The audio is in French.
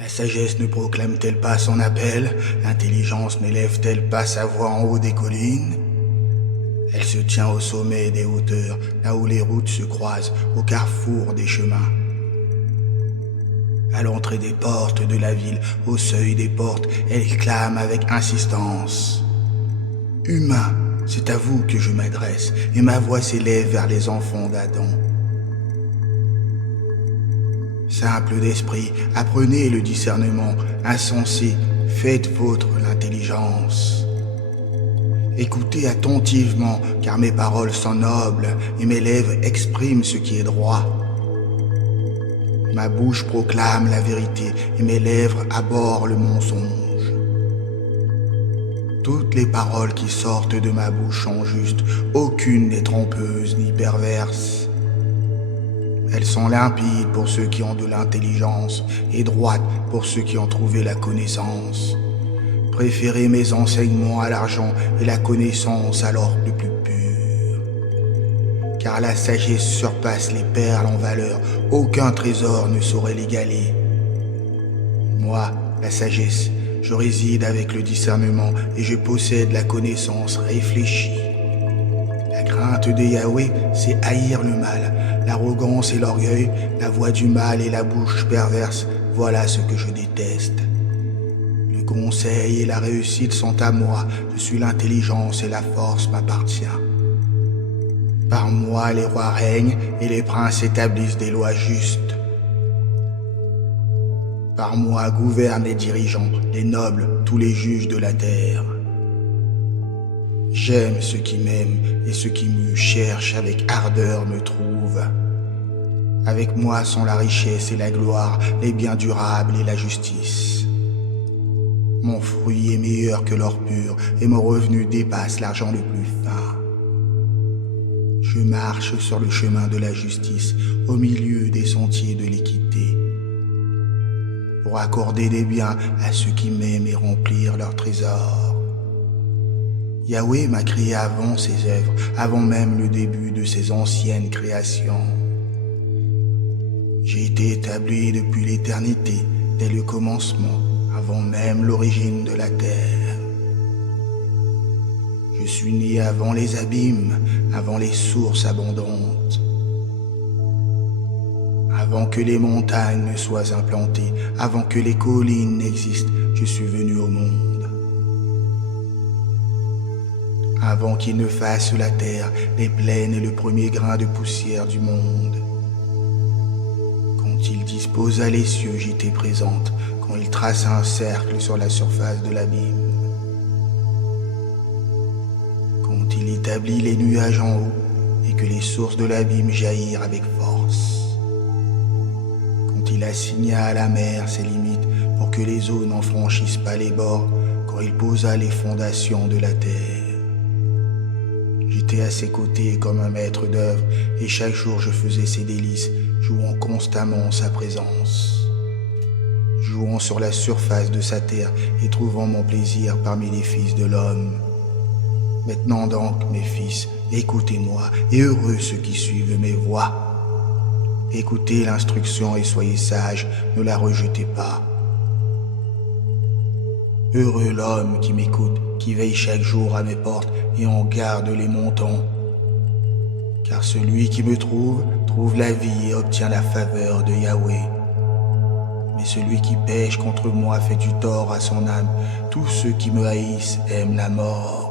La sagesse ne proclame-t-elle pas son appel? L'intelligence n'élève-t-elle pas sa voix en haut des collines? Elle se tient au sommet des hauteurs, là où les routes se croisent, au carrefour des chemins. À l'entrée des portes de la ville, au seuil des portes, elle clame avec insistance. Humains, c'est à vous que je m'adresse, et ma voix s'élève vers les enfants d'Adam. Simple d'esprit, apprenez le discernement, insensé, faites vôtre l'intelligence. Écoutez attentivement, car mes paroles sont nobles, et mes lèvres expriment ce qui est droit. Ma bouche proclame la vérité, et mes lèvres abhorrent le mensonge. Toutes les paroles qui sortent de ma bouche sont justes, aucune n'est trompeuse ni perverse. Elles sont limpides pour ceux qui ont de l'intelligence et droites pour ceux qui ont trouvé la connaissance. Préférez mes enseignements à l'argent et la connaissance à l'or le plus pur. Car la sagesse surpasse les perles en valeur, aucun trésor ne saurait l'égaler. Moi, la sagesse, je réside avec le discernement et je possède la connaissance réfléchie. La crainte de Yahweh, c'est haïr le mal, l'arrogance et l'orgueil, la voix du mal et la bouche perverse, voilà ce que je déteste. Le conseil et la réussite sont à moi, je suis l'intelligence et la force m'appartient. Par moi les rois règnent et les princes établissent des lois justes. Par moi gouvernent les dirigeants, les nobles, tous les juges de la terre. J'aime ceux qui m'aiment et ceux qui me cherchent avec ardeur me trouvent. Avec moi sont la richesse et la gloire, les biens durables et la justice. Mon fruit est meilleur que l'or pur et mon revenu dépasse l'argent le plus fin. Je marche sur le chemin de la justice, au milieu des sentiers de l'équité, pour accorder des biens à ceux qui m'aiment et remplir leurs trésors. Yahweh m'a créé avant ses œuvres, avant même le début de ses anciennes créations. J'ai été établi depuis l'éternité, dès le commencement, avant même l'origine de la terre. Je suis né avant les abîmes, avant les sources abondantes. Avant que les montagnes ne soient implantées, avant que les collines n'existent, je suis venu au monde. Avant qu'il ne fasse la terre, les plaines et le premier grain de poussière du monde. Quand il disposa les cieux, j'étais présente, quand il traça un cercle sur la surface de l'abîme. Quand il établit les nuages en haut et que les sources de l'abîme jaillirent avec force. Quand il assigna à la mer ses limites pour que les eaux n'en franchissent pas les bords, quand il posa les fondations de la terre. J'étais à ses côtés comme un maître d'œuvre et chaque jour je faisais ses délices, jouant constamment sa présence. Jouant sur la surface de sa terre et trouvant mon plaisir parmi les fils de l'homme. Maintenant donc, mes fils, écoutez-moi et heureux ceux qui suivent mes voies. Écoutez l'instruction et soyez sages, ne la rejetez pas. Heureux l'homme qui m'écoute, qui veille chaque jour à mes portes et en garde les montants. Car celui qui me trouve la vie et obtient la faveur de Yahweh. Mais celui qui pêche contre moi fait du tort à son âme. Tous ceux qui me haïssent aiment la mort.